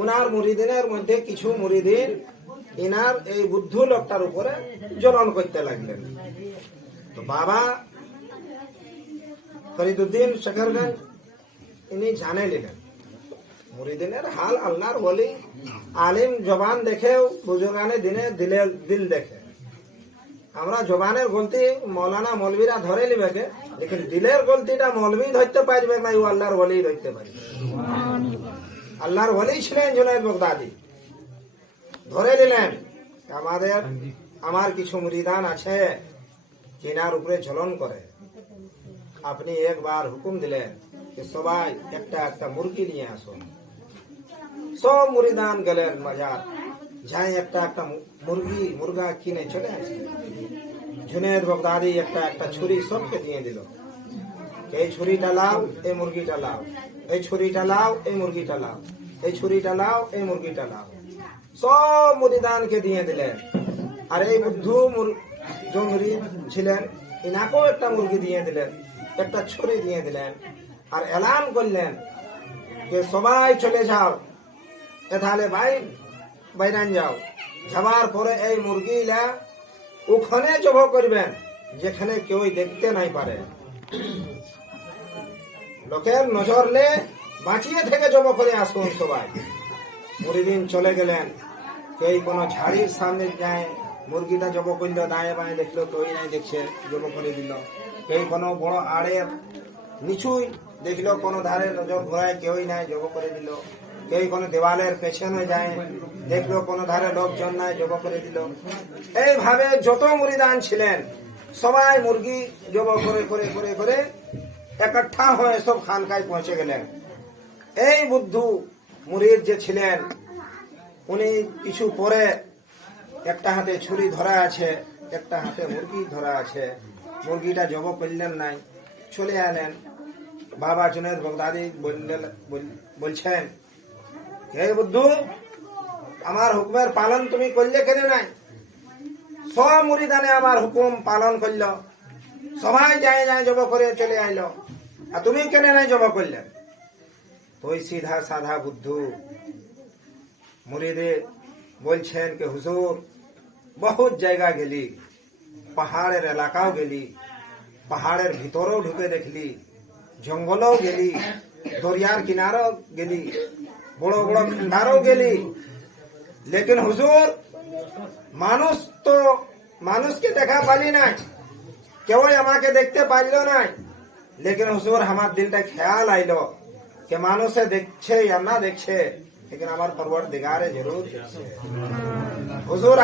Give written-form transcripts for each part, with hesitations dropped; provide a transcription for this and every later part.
উনার মুরিদিনের মধ্যে কিছু মুরিদিন ইনার এই বুদ্ধ লোকটার উপরে জ্বলন করতে লাগলেন। তো বাবা ফরিদুদ্দিন শেখরগঞ্জ ইনি জানে নিলেন মুরিদিনের হাল। আল্লাহর ওলি আলিম জবান দেখেও বুজুর্গানে দিল দেখে। আমরা জবানের গলতি মৌলানা মৌলবীরা ধরে নিবে, লেকিন দিলের গলতিটা মৌলবী ধরতে পারবে না, ও আল্লাহর ওলি ধরতে পারবে। আল্লাহর ওলি ছিলেন জুনায়েদ বাগদাদি, ধরে নিলেন আমার কিছু মুরিদান আছে চিনার উপরে ঝলন করে। আপনি একবার হুকুম দিলেন যে সবাই একটা একটা মুরগি নিয়ে আসুন। সব মুরিদান গেলেন বাজার, যাই একটা একটা মুরগা কিনে চলে আসে। জুনায়েদ বাগদাদি একটা একটা ছুরি সবকে দিয়ে দিল, এই ছুরিটা লাও, এই মুরগিটা লাও, এই ছুরিটা লাও, এই মুরগিটা লাও, এই ছুরিটা লাও, এই মুরগিটা লাও। সব মুরিদানকে দিয়ে দিলেন। আর এই বুদ্ধ যে মুরিদ ছিলেন ইনাকেও একটা মুরগি দিয়ে দিলেন, একটা ছুরি দিয়ে দিলেন। আর এলান করলেন যে সবাই চলে যাও, তাহলে বাইরান যাও। যাবার পরে এই মুরগিলা ওখানে জব করবেন যেখানে কেউ দেখতে নাই পারে। লোকের নজরলে বাঁচিয়ে থেকে জব করে আসুন সবাই। মুরিদিন চলে গেলেন, কেউ কোনো ঝাড়ির সামনে যায়, মুরগিটা জব করলো, দায়ে বাঁয়ে দেখলো কেউ নাই দেখছে, জব করে দিল। কেউ কোনো বড় আড়ের নিচুই দেখলো, কোনো ধারে নজর ঘোরায় কেউই নাই, জব করে দিল। কেউ কোনো দেওয়ালের পেছনে যায়, দেখলো কোনো ধারে লোকজন নাই, জব করে দিল। এইভাবে যত মুরিদান ছিলেন সবাই মুরগি জব করে করে করে করে একঠা হয়ে সব খানকায় পৌঁছে গেলেন। এই বুদ্ধ মুরিদ যে ছিলেন উনি কিছু পরে একটা হাতে ছুরি ধরা আছে, একটা হাতে মুরগি ধরা আছে, মুরগিটা জব করলেন নাই, চলে এলেন। বাবা জুনায়েদ বাগদাদি বলছেন, হে বুদ্ধু, আমার হুকুমের পালন তুমি করলে কেন নাই? সব মুরিদানে আমার হুকুম পালন করল, সবাই যায় যায় জব করে চলে আইল, আর তুমি কেন নাই জব করলে? তুই সিধা সাধা বুদ্ধ মুরিদে বলছেন কে হুজুর বহুত জায়গা গেলি, পাহাড়ের এলাকাও গেলি, পাহাড়ের ভিতরেও ঢুকে দেখলি, জঙ্গলেও গেলি, দরিয়ার কিনারও গেলি, বড় বড় খান্ডারও গেলি, লেকিন হুজুর মানুষকে দেখা পালি নাই, কেউ আমাকে দেখতে পারল নাই। লেকিন হুজুর আমার দিলটা খেয়াল আইলো কে মানুষে দেখছে या না দেখছে, लेकिन আমার পরওয়ারদিগারে জরুর দেখছে। হুজুর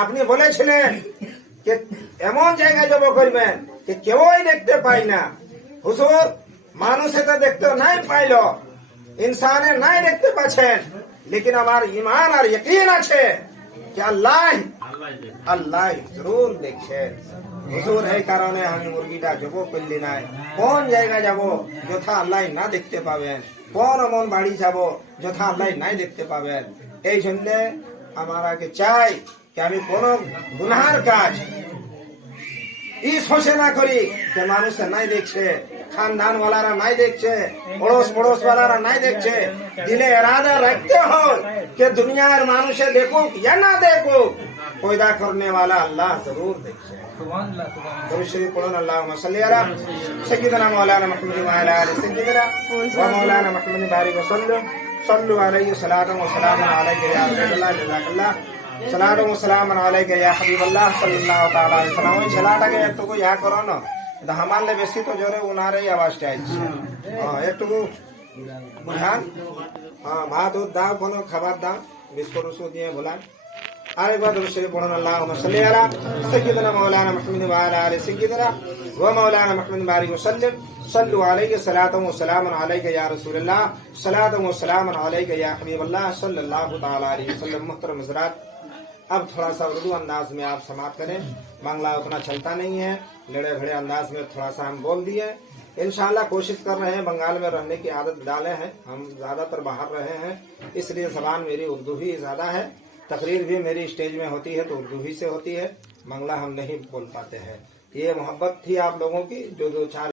আপনি বলেছিলেন যে এমন জায়গায় জব করবেন যে কেউই দেখতে পাই না। হুজুর মানুষে তো দেখতে নাই পাইল, ইনসানে নাই দেখতে পাচ্ছেন, লেকিন আমার ইমান আর ইয়কিন আছে যে আল্লাহ জরুর দেখছেন। হুজুর এই কারণে আমি মুরগিটা জব করলি নাই। কোন জায়গায় যাব যথা আল্লাহ না দেখতে পাবেন, কোন এমন বাড়ি যাব যথা আল্লাহ নাই দেখতে পাবেন। এই জন্য আমার আগে চাই যে আমি কোন গুনার কাজ ই শোষে না করি যে মানুষে নাই দেখছে, খানদান ওয়ালারা নাই দেখছে, পড়োস ওয়ালারা নাই দেখছে। দিলে ইরাদা রাখতে হয় যে দুনিয়ার মানুষে দেখুক या না দেখুক, पैदा करने वाला अल्लाह जरूर देखते हैं। दुरूद शरीफ पढ़ो, अल्लाहुम्मा सल्ली अला सय्यिदिना मौलाना मुहम्मद व अला आलि सय्यिदिना व मौलाना मुहम्मद बारिक व सल्लु अलैहि सलातन व सलामुन अलैका या रसूलल्लाह जज़ाकल्लाह सलातन व सलामुन अलैका या हबीबल्लाह सल्लल्लाहु ताआला अलैहि वसल्लम। ছেলেটাকে একটু ইয়া করো না, আমারলে বেশি তো জোরে উনারই আওয়াজটা আসছে। একটু বুঝান, ভাত দাও, কোনো খাবার দাও, বিস্কুট দিয়ে বলান। আরেকবার দুরূদ শরীফ পড়ুন, আল্লাহুম্মা সাল্লি আলা সাইয়্যিদিনা মাওলানা মুহাম্মদ ওয়া আলা আলি সাইয়্যিদিনা ওয়া মাওলানা মুহাম্মদ বারিক ওয়া সাল্লিম সাল্লু আলাইহি সালাতান ওয়া সালামুন আলাইকা ইয়া রাসূলুল্লাহ সালাতান ওয়া সালামুন আলাইকা ইয়া হাবিবাল্লাহ सल्लल्लाहु ताला अलैहि वसल्लम। मुहतरम हज़रात, अब थोड़ा सा उर्दू अंदाज में आप समाप्त करें, बांग्ला उतना चलता नहीं है, लड़े भड़े अंदाज में थोड़ा सा हम बोल दिए। इंशाल्लाह कोशिश कर रहे हैं, बंगाल में रहने की आदत डाले हैं, हम ज्यादातर बाहर रहे हैं, इसलिए जबान मेरी उर्दू ही ज्यादा है। तकरीर भी मेरी स्टेज में होती है तो उर्दू ही से होती है, बांग्ला हम नहीं बोल पाते हैं। ये मोहब्बत थी आप लोगों की जो 2-4